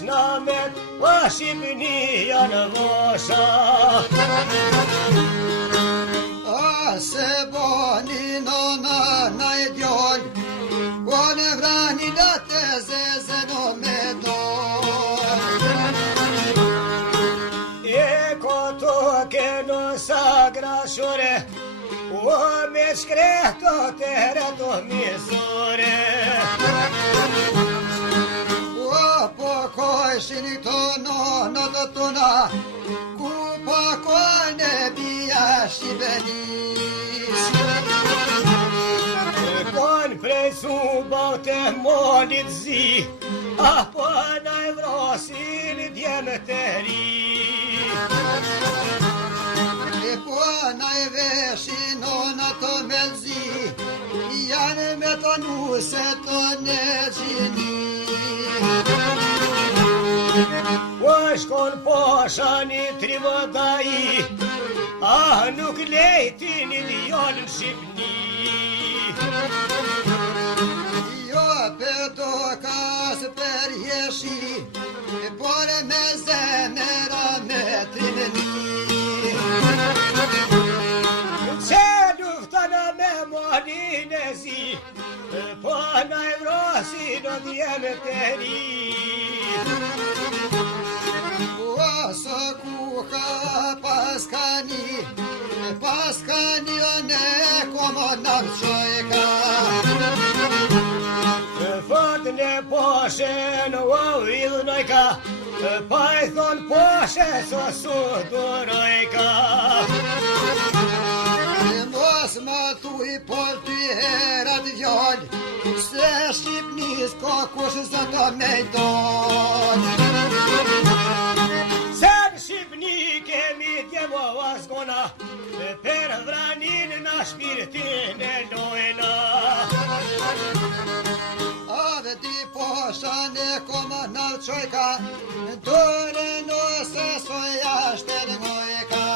Namet o Shqipënia në mosha. A se boni nona na e djall, o në vrani da të zeze no me dol. E koto ke në sagrashore, o me shkreto të reto mizore. Shini tono në të tona, ku pa kone bia Shqipenis. Kon prej subau të molit zi, apo na e vrosin djemë të ri. E po na e veshin ona të melzi, janë me të nuse të në gjini. O shkon posha një trivëdai, nuk lejti një djollë në Shqipni. Jo për do kas për jeshi, por me zemera me trimeni. Që luftana me monin e zi, po na e vrosi në djemë të ri. Së kuka paskani o ne komo navqojka. Fët në poshe në uvidhnojka, pa e thon poshe së sudurojka. Mos më thuj por ty herat vjall, se Shqipnis ka kush zë të me dojnë. Shqipni kemi djevo asgona, per vranin na shpirtin e lojna. Ave di posha ne koma navqojka, dore nëse soja shtelmojka.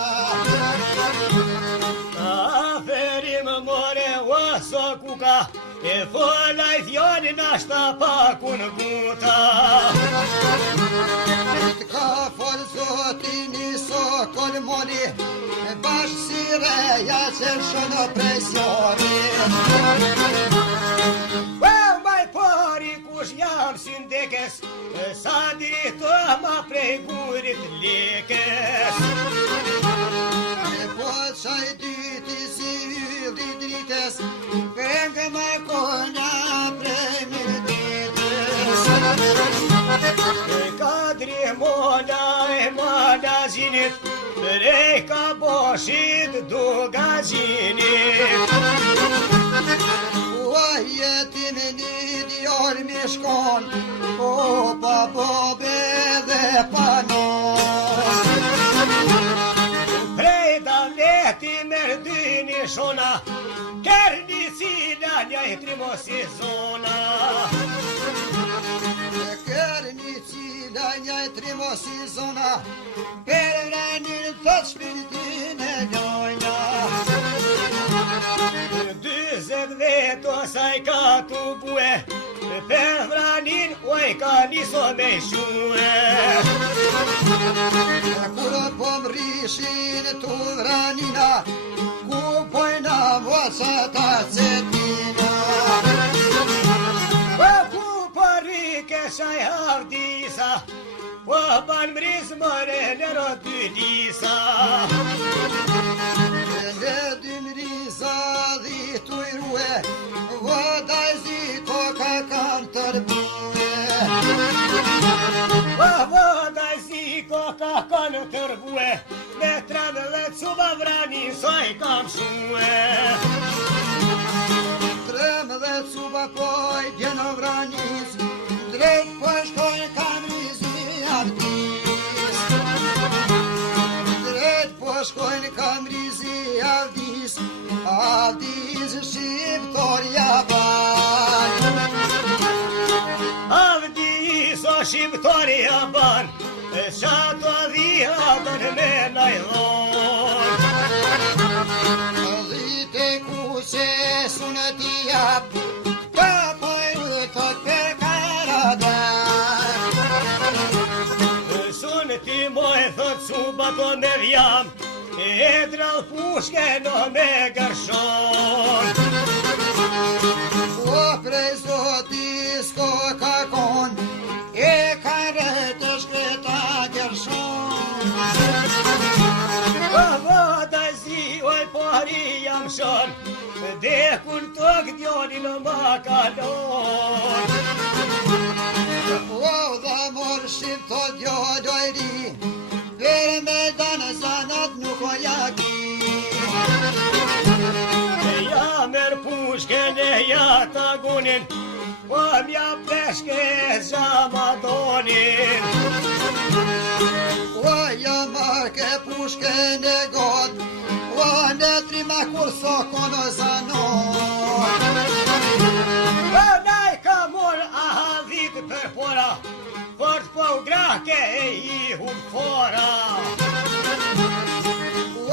Aferim more oso kuka, e folaj fjallin ashta pakun guta. Ka fol zotini sokol moni, bashkë si reja që shënë presjoni. Maj pari kush jam sindekes, sa dirito ma prej gurit lekes. Po qaj dyti si hylli drites, venge ma konja prej mirdites. Kadri mola e magazhinit, prej ka boshit du gazinit. O jetim një djor mi shkon, o pa bobe dhe panon. Prej davleti merdyni shona, kerni cila nja i trimosi zona. Kerni cila nja i trimosi zona, per vrenin të shpirtin e lojna. 20 veto saj ka tu bue, per vranin uaj ka niso me shue. Kur po mrishin tu vranina, ku pojna voca ta cetina. Ku përrike shaj havdisa, po ban mriz mëre në roty lisa. Në dy mriza dhi tu i rue, vodaj ziko ka kam tërbue. Vodaj ziko ka kam tërbue, me 13 cuba vrani saj kam shue. shkojnë kam rizi Avdis shqiptar jaban. Avdis o shqiptar jaban, qato dhia dën me najdon. Dhite ku se sunë t'i jap, ka pojnë thot për karadan. Sunë ti moj thot suba to me vjam, e drall pushke në me gërshon. O prej zotis ko ka kon, e ka rete shkreta gërshon. Vada zi oj pari jam shon, de kun tok djoni në ma kalon. O dhe mor shqipto djojri, për me danë zanat nuk o jaki. Ja mer pushken e ja tagunin, po mja pleshke zamadonin. O ja marke pushken e god, o në trima kur sokon o zanon. Naj ka mor aha dhit për pora, fort po u grake e i hum fora.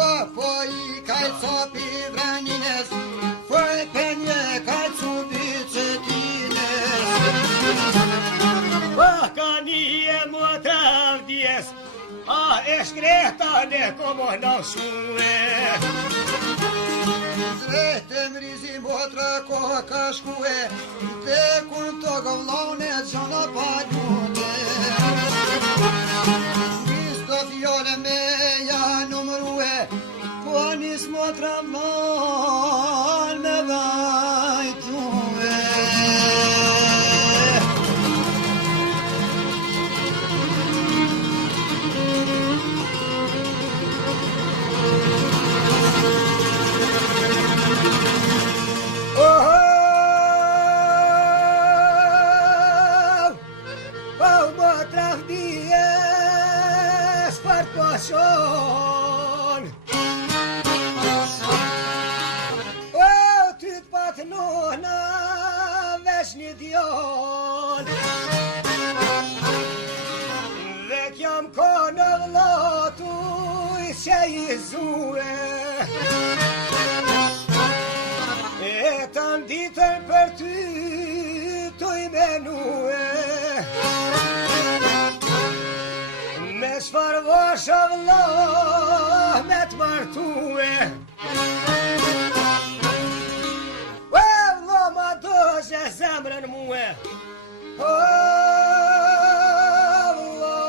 O po i kaj copi vranines, foj penje kaj cupi qëtines. Ka një e më të avdjes, a e shkreta ne komo në shue. Drejtë mrizi motra ko ka shkue, te kun të gëvlone gjona palune. Nis do fjole me ja numrue, po nis motra man me vajtue. Shon ty t'pat nona veç një djon, dhe kjam konë vllatuj që i zue, e të nditën për ty t'u i menue. Me shfar vosh o vlla me t'martue, vlla ma dozhe zemrën mue. O vlla,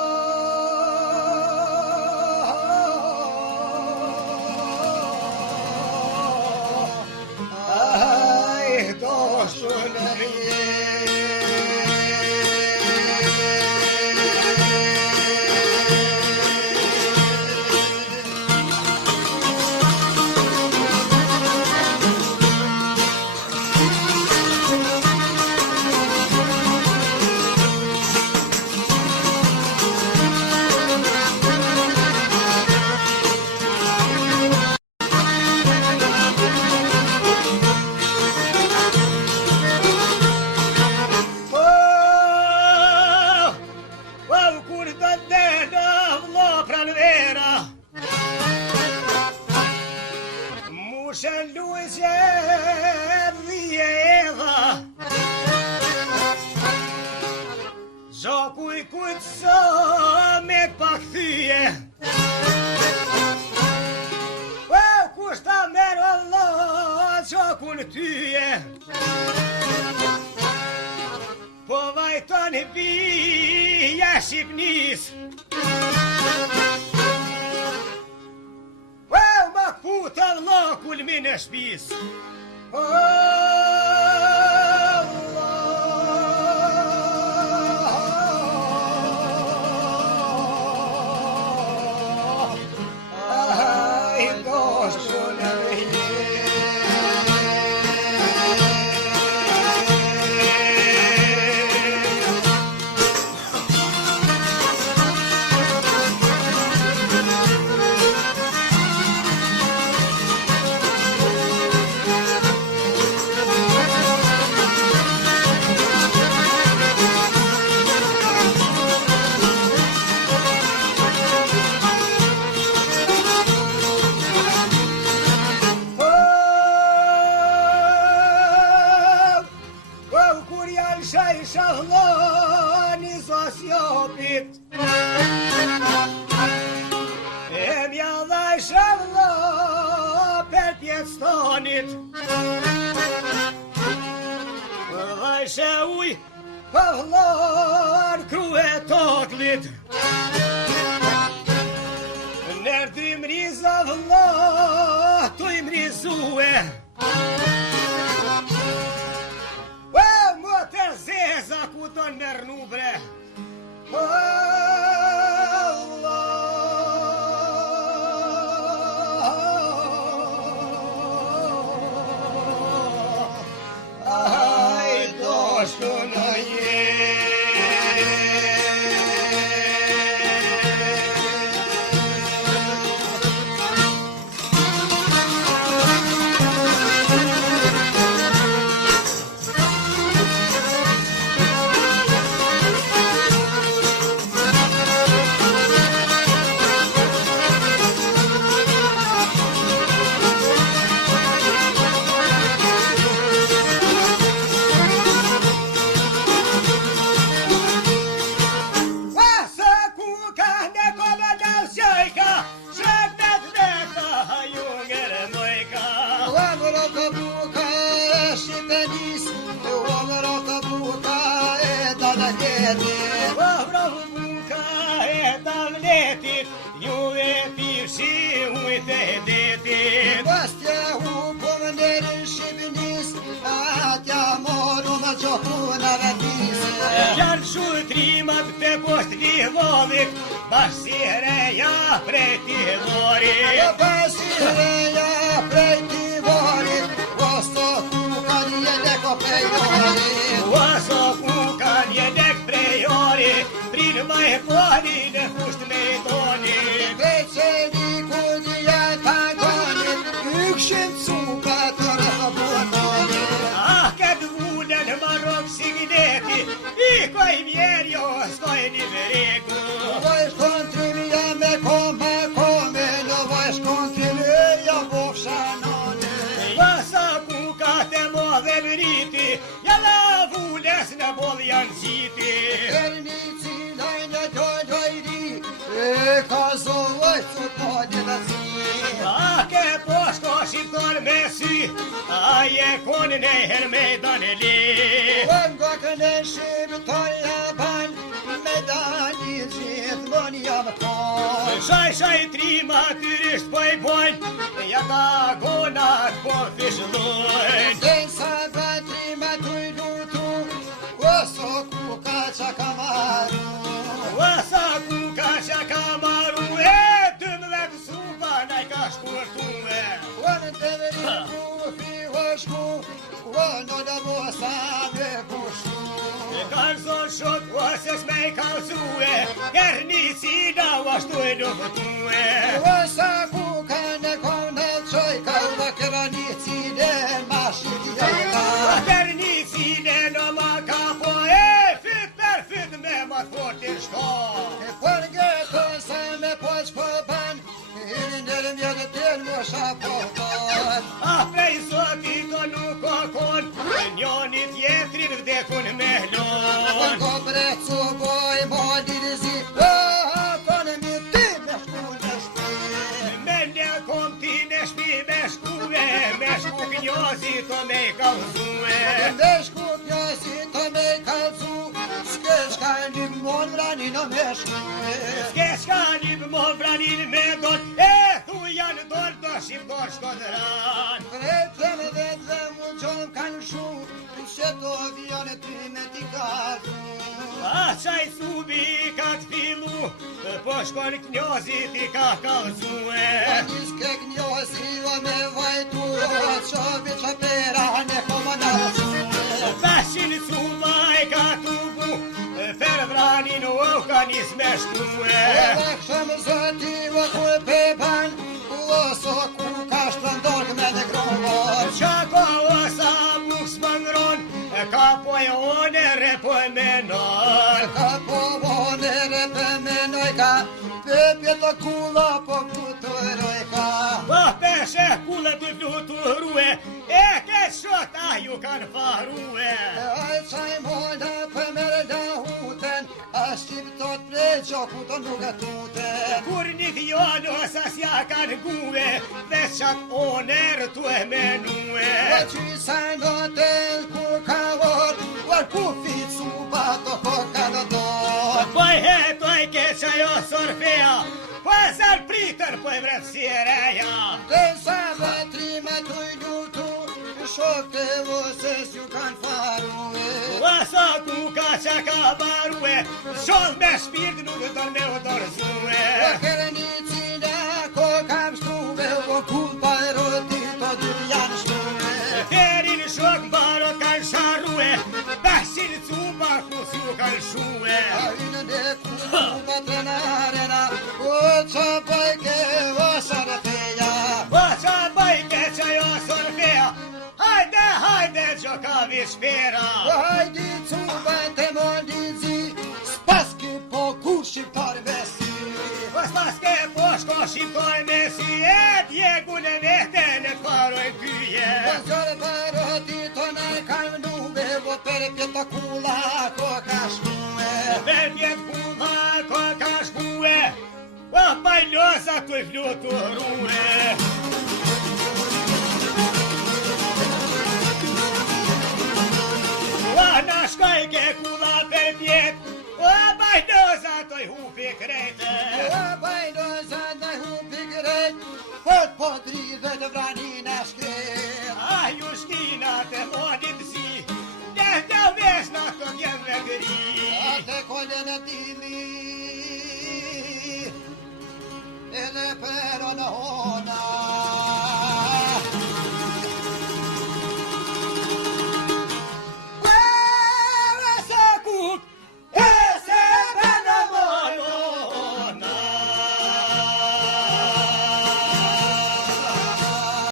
aj doshu në rje. Mushën luqe dhije edha, Gjokuj kujtë sa me t'pakthye, kush ta merë Allah gjokun tyje, po vajton bija Shqipnis, ma puta Allah kulmin e shpis. tonit e mja dhaj shavla për pjesë tonit dhaj shë uj pavlon krue toklit nër dy mriza vla tu i mrizue Më zeza ku të nërnu bre Ai, doshku në Bastja u pomënderin Shqipënis atja moru më qohuna vëndis Janë shutrimat të post livodit Basireja prej tivorit Basireja prej tivorit Oso kukan jedek o prejorit Oso kukan jedek prejorit Prin maj poni në kusht me toni Veçeni kudija tagonit Ykshin cuka të rëbunonit Këtë vullën marok signeti I koj mjerjo skoj një veregu Vojsh kontrimja me kome Në vojsh kontrimja bofshanone Vasa kuka të modhe vriti Jalla vulles në bol janë qiti Erni cilaj në dojri E ka zovoj të podi në zi A ke poshko shqiptar me sy A je konë në her me dane li Nga këne shqiptarja ban Me dani gjithë mën jam ton Shaj trima tyrisht poj bojnë Ja ka gonat po fishlojnë Sen sa trima tuj lutu Oso kuka qa ka maru Vasa kuka qa ka maru E dëmlet supa naj ka shkurtue Unë të veri ku fi hëshku Unë në bosa me kushtu Kanë zon shok ose s'me i kalzue Erni si da ashtu e në vëtue Osa kuka në kone qoj Ka në kërani cile ma shqitjaka Erni si në ma kapo E fit per fit me ma të fortin shko Për gëtën sa me poq pëban Nërë mjërë të në shapotën A prej zotit o nuk o kon Njoni tjetrin vdekun me hlon Ko brecu boj modir zi Tonë mi ty me shku në shpi Me në kom ti në shpi me shkue Me shku kënjozit o me i kalzue Me shku pjosi të me kalzu S'ke shka një mon vranin o me shku S'ke shka një mon vranin me don E thu janë dor do shqiptar shkodran Vetëm dhe mu gjon kanë shu Se do vjone ty me t'i kazu A qaj subi ka t'filu Po shkon kënjozit i ka kalzue Nis ke knjosi o me vajtu Qovi qa pera ne koma nazu Pashin suba i ka tubu Fer vranin o ka nis me shkue Lakshëm zoti o ku pepan Oso ku ka shpëndork me në grovor Qa ko osa buk s'mëngron Ka po e one repo e menor Ka po one repe menoj ka Pepje të kula po kuturoj ka Po peshe kule të fluturue E ke shota ju kanë farue Aj qaj mola për mërë da huten A shqiptot pre ku të nuk e tute. Kur një fjallë sasja kanë gue, veç qatë oner tu e menue. Po qysa në tel kur ka orë, or ku ficu pa të kokë do. Po i hetoj ke që jo sorfea, po e zalë pritër po e vretësireja. Të sa vetrime të i lutu, shok të vësës ju kanë farue. Asa ku ka që ka barue, sholl me shpirt nuk të me u dorëzue. Po kërë një cile ko kam shtuve, po kulpa e roti të dy janë shtuve. Ferin shok mbarot kanë sharrue, bashin cupa ku s'ju kanë shue. A ynë dhe kulpa të narena, o që bëjke vësër feja. Po që bëjke që jo sorfea, hajde, hajde që ka vishpera. Hajdi cupa të mondizi, spaski po ku shqiptar besi. Po s'paske po shko shqiptoj me si, e djegun e vete në t'faroj tyje. Po zërë paroti të në kam nuve, vo për pjeta kula ko ka shkue. Per pjet kulla ko ka shkue, po pajlosa tu i fluturue. Në shkoj ke kulla per pjet, o pajlosa tu i hupi krejtë. O bajdoza në hupi grejt, fort po drive të vranin e shkret. A ju shkina të modit zi, në vesna të gjem me gri. A të kolën e timi, edhe pero në